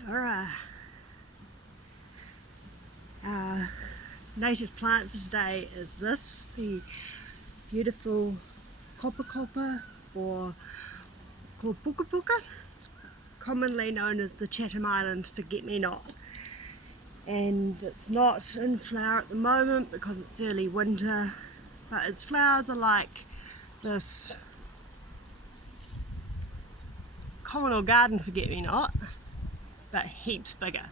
Kia ora. Our native plant for today is this, the beautiful Kopakopa or Kopakopa, commonly known as the Chatham Island forget-me-not. And it's not in flower at the moment because it's early winter, but its flowers are like this common or garden forget-me-not, but heaps bigger.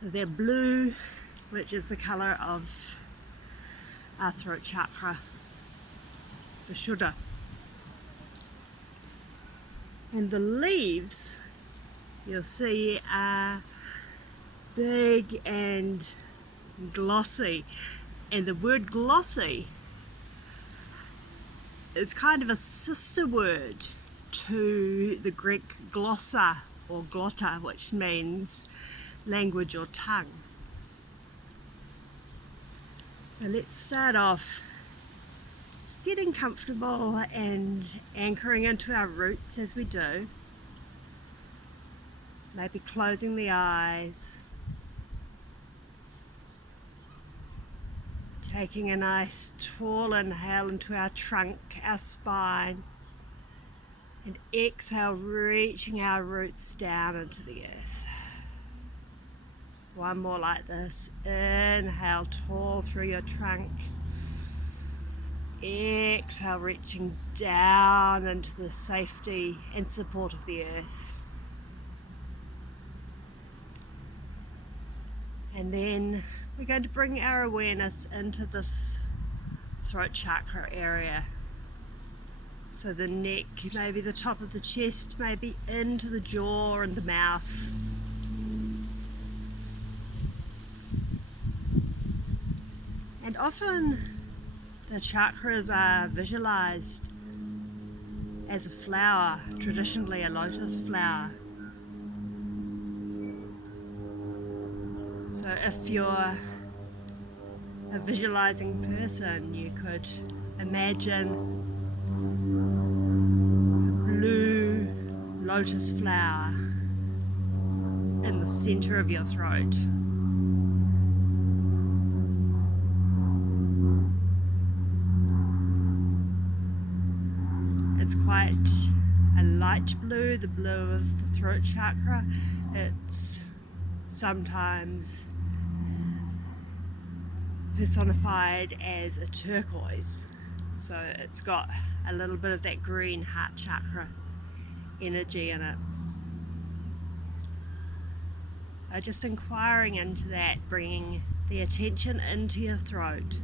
So they're blue, which is the colour of our throat chakra, the Shuddha. And the leaves, you'll see, are big and glossy. And the word glossy is kind of a sister word to the Greek glossa or glotta, which means language or tongue. So let's start off just getting comfortable and anchoring into our roots as we do. Maybe closing the eyes, taking a nice tall inhale into our trunk, our spine, and exhale, reaching our roots down into the earth. One more like this. Inhale tall through your trunk. Exhale, reaching down into the safety and support of the earth. And then we're going to bring our awareness into this throat chakra area. So the neck, maybe the top of the chest, maybe into the jaw and the mouth. And often the chakras are visualized as a flower, traditionally a lotus flower. So if you're a visualizing person, you could imagine a blue lotus flower in the center of your throat. It's quite a light blue, the blue of the throat chakra. It's sometimes personified as a turquoise. So it's got a little bit of that green heart chakra energy in it. So just inquiring into that, bringing the attention into your throat.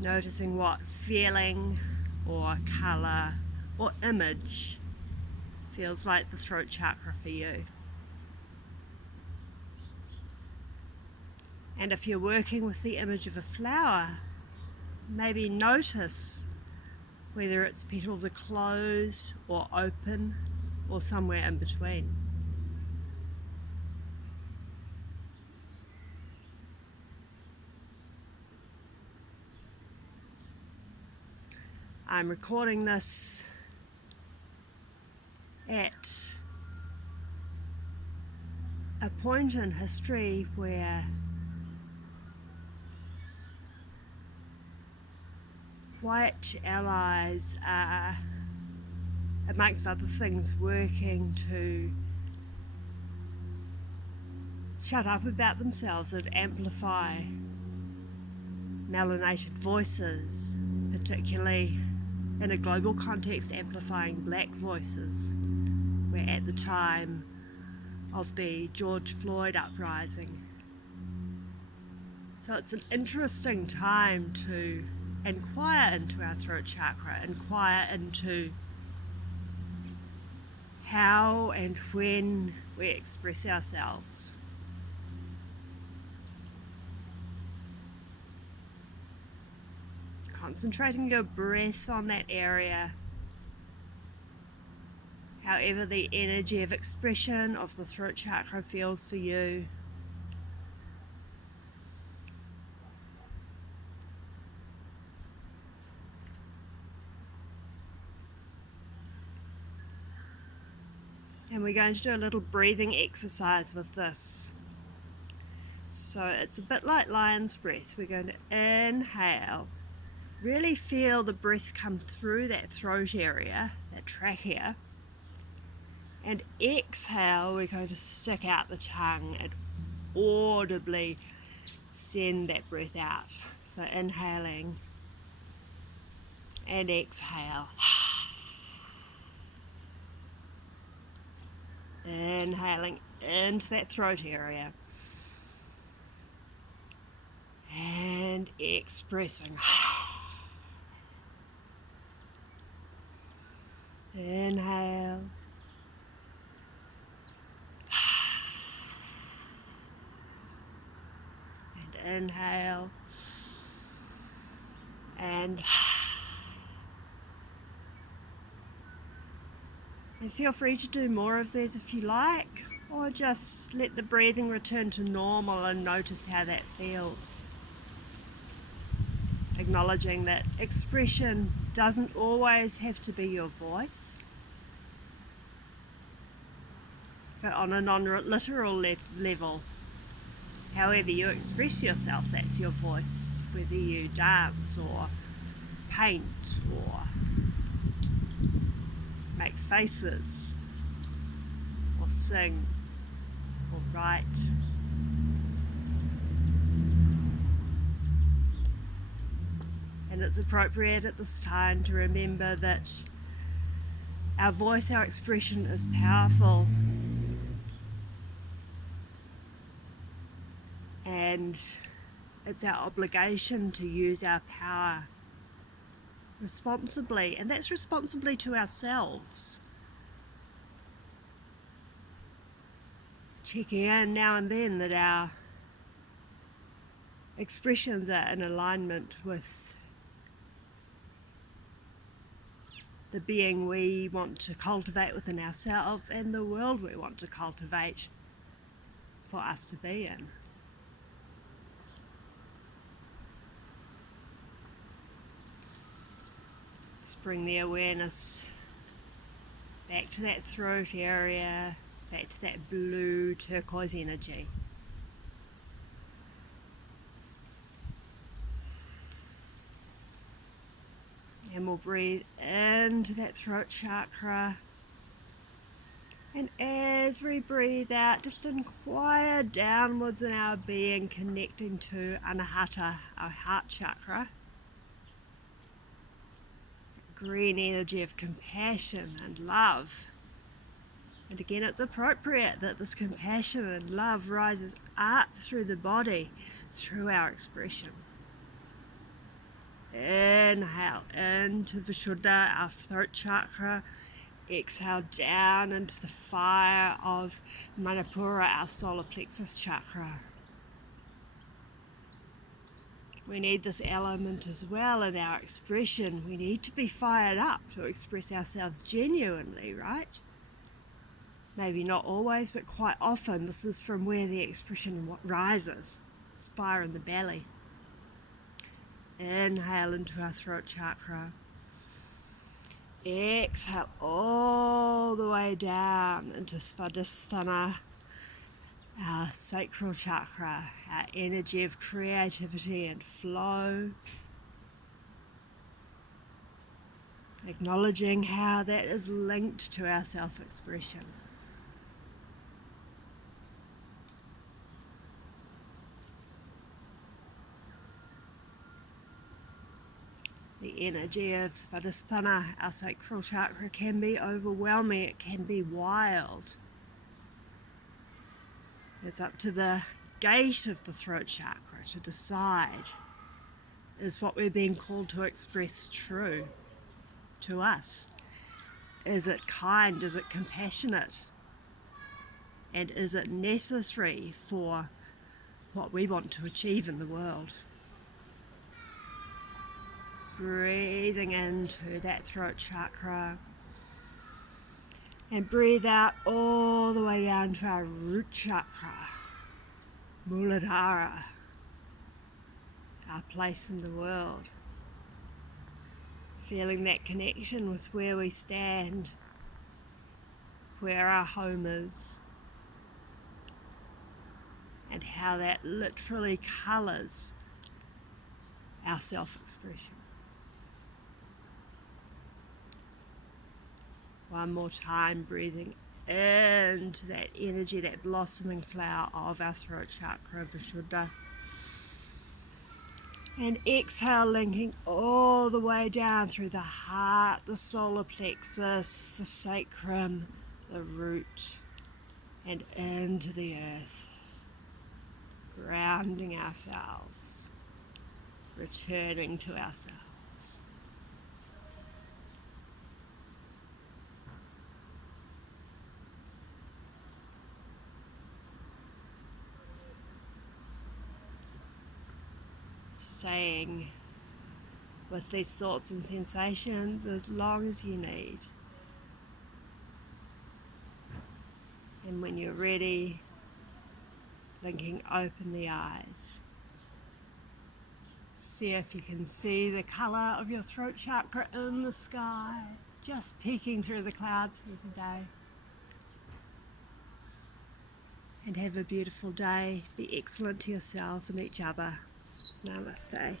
Noticing what feeling or colour or image feels like the throat chakra for you. And if you're working with the image of a flower, maybe notice whether its petals are closed or open or somewhere in between. I'm recording this at a point in history where white allies are, amongst other things, working to shut up about themselves and amplify melanated voices, particularly in a global context amplifying black voices, where at the time of the George Floyd uprising. So it's an interesting time to inquire into our throat chakra, inquire into how and when we express ourselves. Concentrating your breath on that area, however the energy of expression of the throat chakra feels for you. And we're going to do a little breathing exercise with this. So it's a bit like lion's breath. We're going to inhale. Really feel the breath come through that throat area, that trachea. And exhale, we're going to stick out the tongue and audibly send that breath out. So inhaling and exhale. Inhaling into that throat area. And expressing. Inhale. And inhale. And feel free to do more of these if you like, or just let the breathing return to normal and notice how that feels. Acknowledging that expression doesn't always have to be your voice, but on a non-literal level, however you express yourself, that's your voice, whether you dance or paint or make faces or sing or write. And it's appropriate at this time to remember that our voice, our expression is powerful, and it's our obligation to use our power responsibly, and that's responsibly to ourselves. Checking in now and then that our expressions are in alignment with the being we want to cultivate within ourselves and the world we want to cultivate for us to be in. Just bring the awareness back to that throat area, back to that blue turquoise energy. And we'll breathe into that throat chakra. And as we breathe out, just inquire downwards in our being, connecting to Anahata, our heart chakra. Green energy of compassion and love. And again, it's appropriate that this compassion and love rises up through the body, through our expression. Inhale into Vishuddha, our throat chakra. Exhale down into the fire of Manipura, our solar plexus chakra. We need this element as well in our expression. We need to be fired up to express ourselves genuinely, right? Maybe not always, but quite often this is from where the expression rises. It's fire in the belly. Inhale into our throat chakra. Exhale all the way down into Svadhisthana, our sacral chakra, our energy of creativity and flow. Acknowledging how that is linked to our self-expression. The energy of Svadhisthana, our sacral chakra, can be overwhelming, it can be wild. It's up to the gate of the throat chakra to decide, is what we're being called to express true to us? Is it kind? Is it compassionate? And is it necessary for what we want to achieve in the world? Breathing into that throat chakra and breathe out all the way down to our root chakra, Muladhara, our place in the world. Feeling that connection with where we stand where our home is, and how that literally colours our self-expression. One more time, breathing into that energy, that blossoming flower of our throat chakra, Vishuddha. And exhale, linking all the way down through the heart, the solar plexus, the sacrum, the root, and into the earth. Grounding ourselves, returning to ourselves. Staying with these thoughts and sensations as long as you need. And when you're ready, blinking open the eyes. See if you can see the colour of your throat chakra in the sky, just peeking through the clouds here today. And have a beautiful day. Be excellent to yourselves and each other. Namaste.